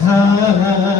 사랑.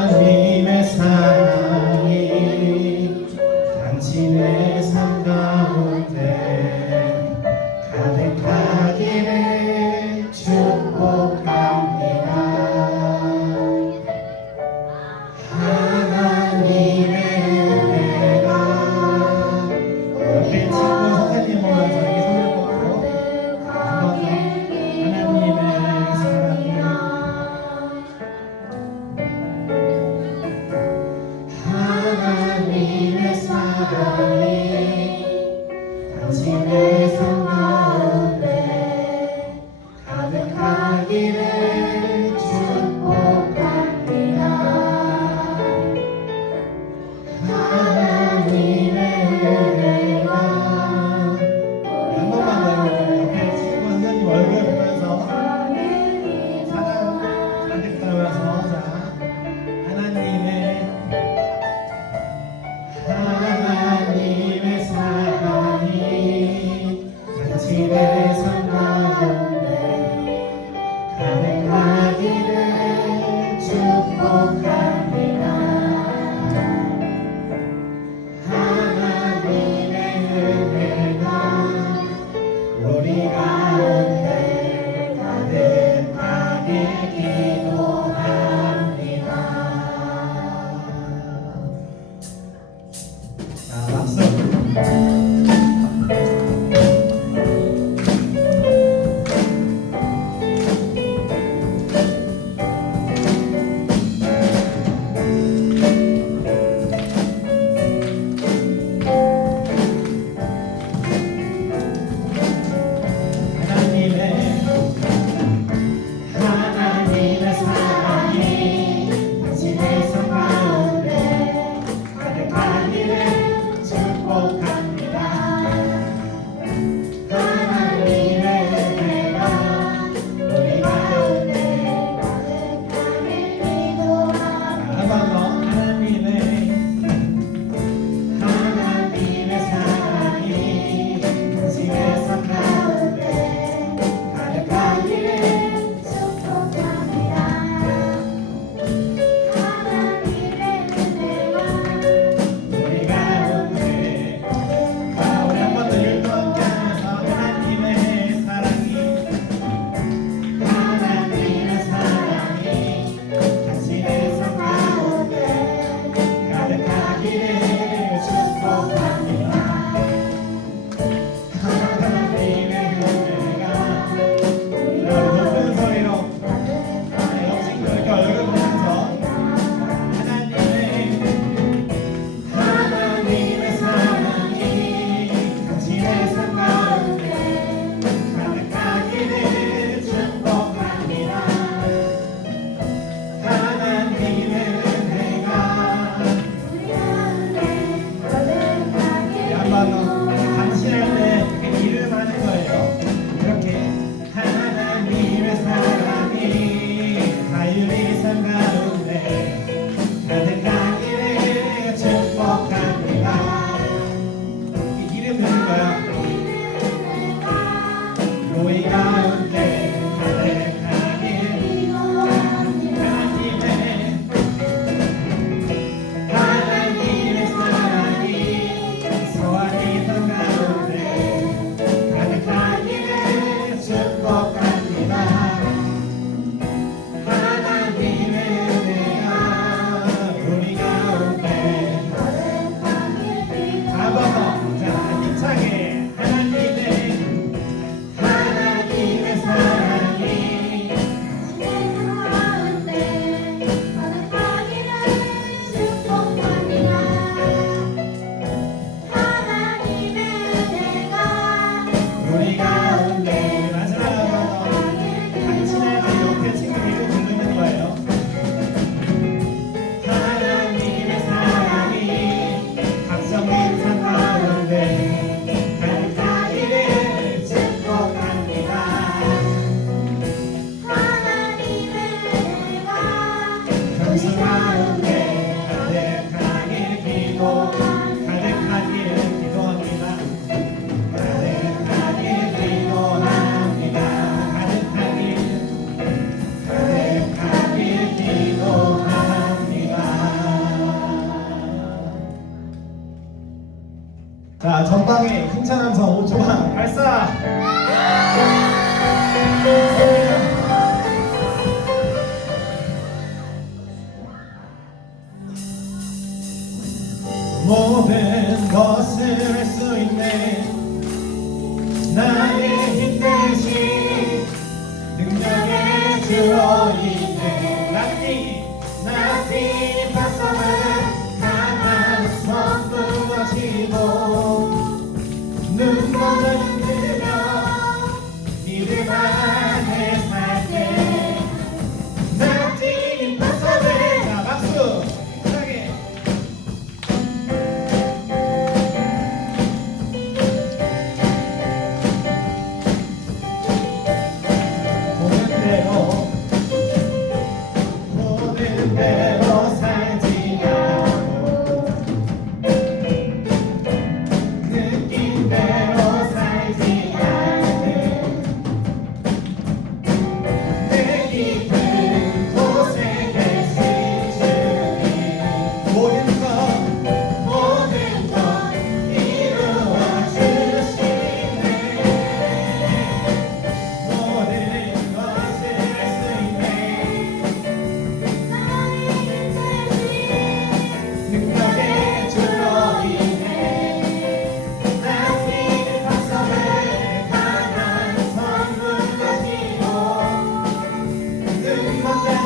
hermanos. Amen.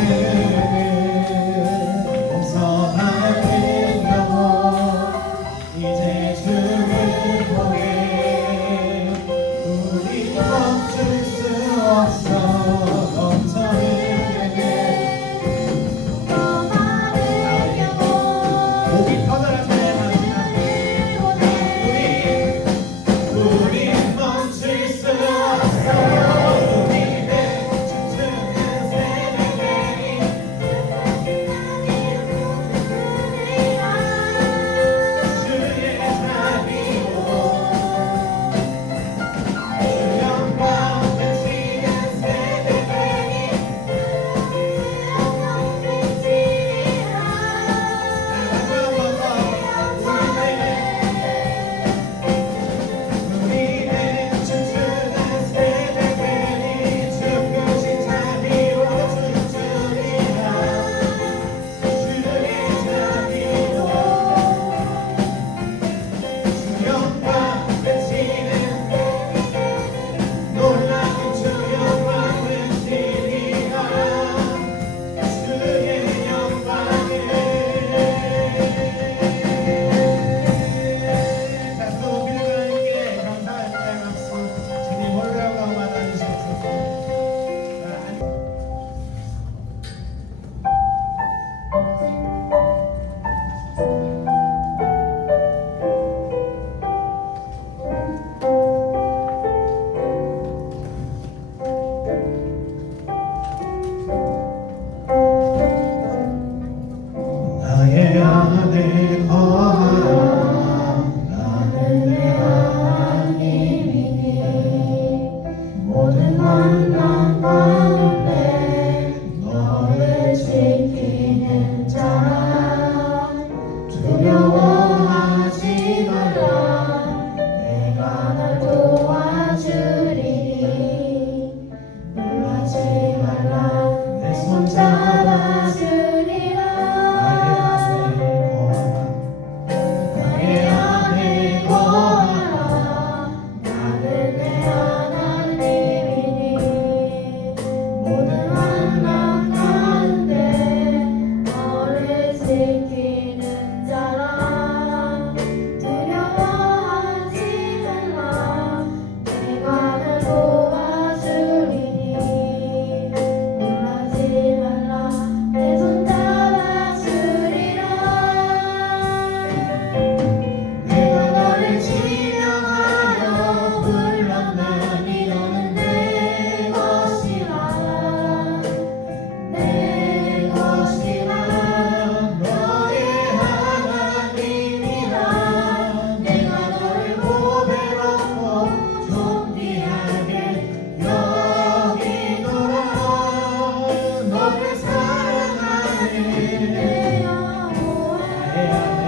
heaven. one. terra.